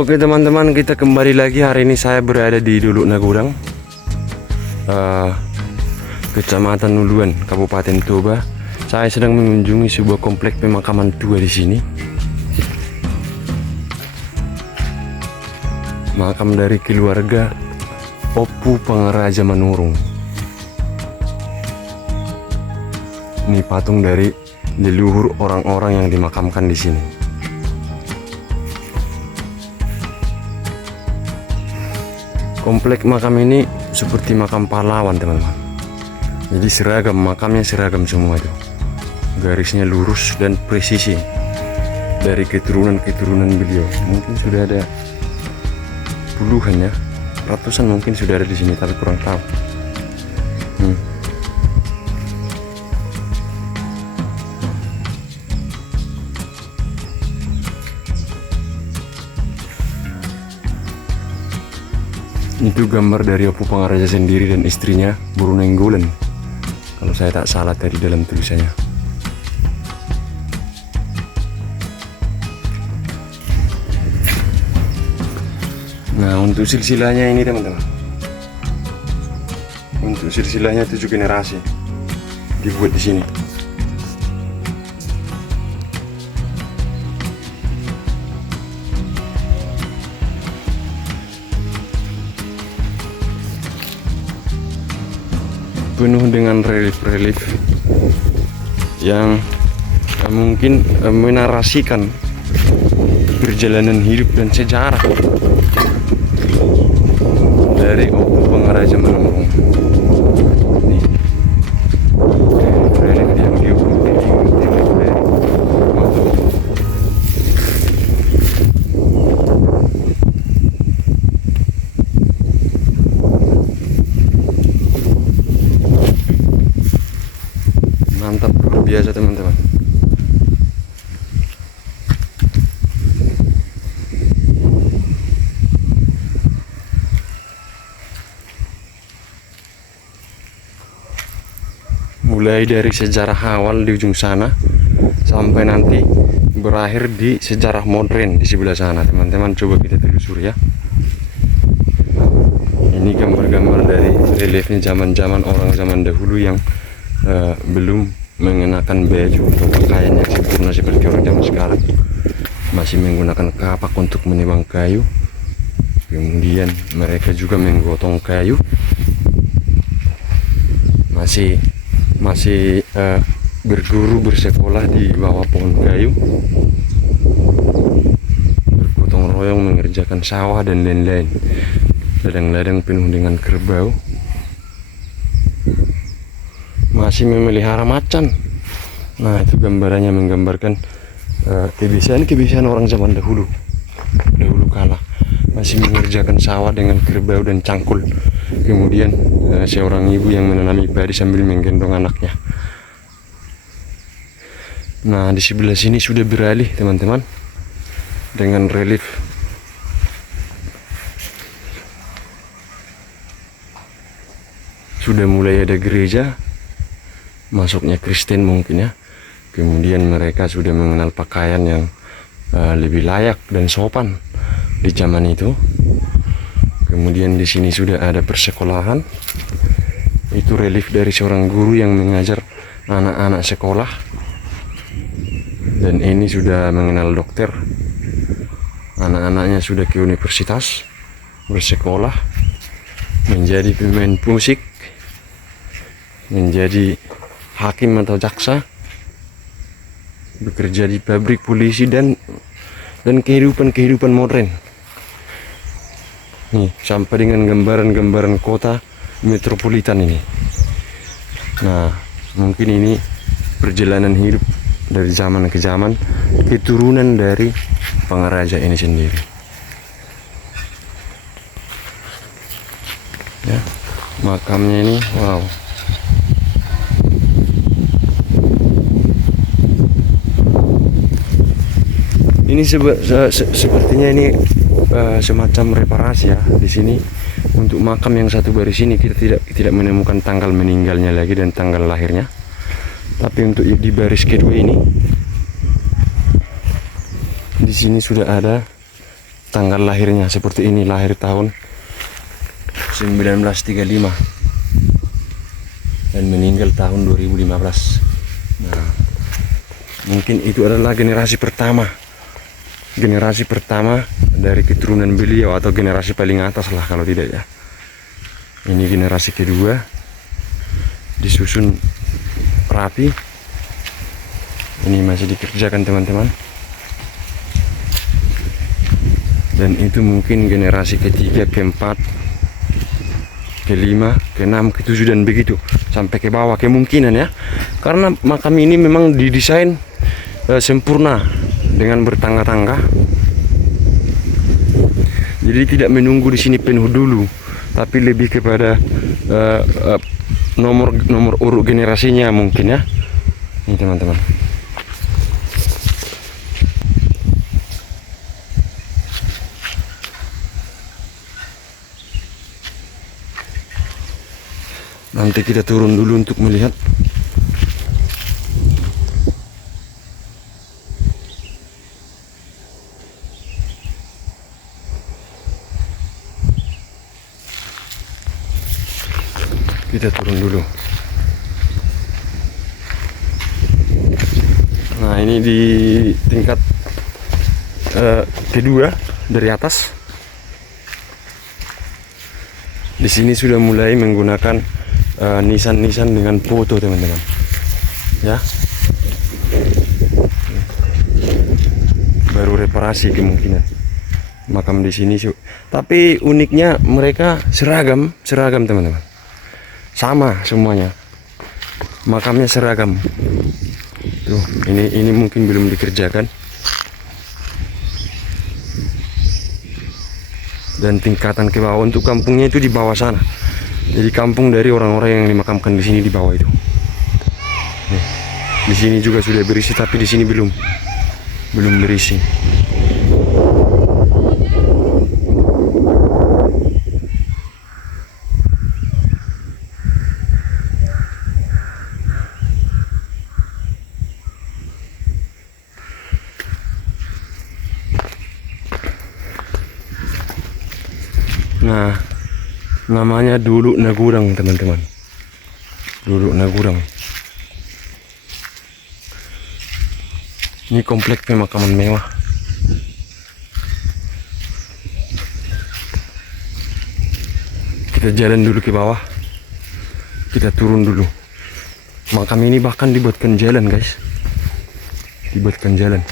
Oke teman-teman, kita kembali lagi. Hari ini saya berada di Duluk Nagudang, Kecamatan Nuluan, Kabupaten Toba. Saya sedang mengunjungi sebuah komplek pemakaman tua di sini. Makam dari keluarga Opu Pangaraja Manurung. Ini patung dari leluhur orang-orang yang dimakamkan di sini. Komplek makam ini seperti makam pahlawan, teman-teman. Jadi seragam, makamnya seragam semua itu. Garisnya lurus dan presisi. Dari keturunan-keturunan beliau. Mungkin sudah ada puluhan ya. Ratusan mungkin sudah ada di sini, tapi kurang tahu. Itu gambar dari Opu Pangaraja sendiri dan istrinya, Buru Nenggolan, kalau saya tak salah tadi dalam tulisannya. Nah, untuk silsilahnya ini teman-teman, untuk silsilahnya 7 generasi dibuat di sini. Penuh dengan relief-relief yang mungkin menarasikan perjalanan hidup dan sejarah dari Opu Pangaraja Manurung. Nih, relief yang diukir dari mantap, luar biasa teman-teman. Mulai dari sejarah awal di ujung sana sampai nanti berakhir di sejarah modern di sebelah sana, teman-teman. Coba kita telusuri ya. Ini gambar-gambar dari reliefnya zaman-zaman orang zaman dahulu yang belum mengenakan baju atau pakaian yang sempurna seperti orang zaman sekarang. Masih menggunakan kapak untuk menebang kayu. Kemudian mereka juga menggotong kayu. Masih berguru bersekolah di bawah pohon kayu. Bergotong royong mengerjakan sawah dan lain-lain. Ladang-ladang penuh dengan kerbau. Masih memelihara macan. Nah, itu gambarannya menggambarkan kebiasaan orang zaman dahulu kala. Masih mengerjakan sawah dengan kerbau dan cangkul. Kemudian seorang ibu yang menanami padi sambil menggendong anaknya. Nah, di sebelah sini sudah beralih teman-teman dengan relief sudah mulai ada gereja. Masuknya Kristen mungkin ya. Kemudian mereka sudah mengenal pakaian yang lebih layak dan sopan di zaman itu. Kemudian di sini sudah ada persekolahan. Itu relief dari seorang guru yang mengajar anak-anak sekolah. Dan ini sudah mengenal dokter. Anak-anaknya sudah ke universitas, bersekolah, menjadi pemain musik, menjadi hakim atau jaksa, bekerja di pabrik, polisi, dan kehidupan modern. Nih, sampai dengan gambaran-gambaran kota metropolitan ini. Nah, mungkin ini perjalanan hidup dari zaman ke zaman, keturunan dari Pangaraja ini sendiri. Ya, makamnya ini, wow. Ini sepertinya ini semacam reparasi ya di sini. Untuk makam yang satu baris ini kita tidak menemukan tanggal meninggalnya lagi dan tanggal lahirnya. Tapi untuk di baris kedua ini, di sini sudah ada tanggal lahirnya seperti ini, lahir tahun 1935 dan meninggal tahun 2015. Nah, mungkin itu adalah generasi pertama dari keturunan beliau, atau generasi paling atas lah kalau tidak ya. Ini generasi kedua, disusun rapi. Ini masih dikerjakan teman-teman. Dan itu mungkin generasi ketiga, keempat, kelima, keenam, ketujuh, dan begitu sampai ke bawah kemungkinan ya. Karena makam ini memang didesain sempurna dengan bertangga-tangga. Jadi tidak menunggu di sini penuh dulu, tapi lebih kepada nomor urut generasinya mungkin ya. Ini teman-teman. Nanti kita turun dulu untuk melihat. Kita turun dulu. Nah, ini di tingkat kedua dari atas. Di sini sudah mulai menggunakan nisan-nisan dengan foto teman-teman. Ya. Baru reparasi kemungkinan makam di sini. Tapi uniknya mereka seragam teman-teman. Sama semuanya. Makamnya seragam. Tuh, ini mungkin belum dikerjakan. Dan tingkatan ke bawah untuk kampungnya itu di bawah sana. Jadi kampung dari orang-orang yang dimakamkan di sini di bawah itu. Nih, di sini juga sudah berisi, tapi di sini belum berisi. Nah, namanya Duluk Nagurang teman-teman. Duluk Nagurang. Ini komplek pemakaman mewah. Kita jalan dulu ke bawah. Kita turun dulu. Makam ini bahkan dibuatkan jalan guys. Dibuatkan jalan.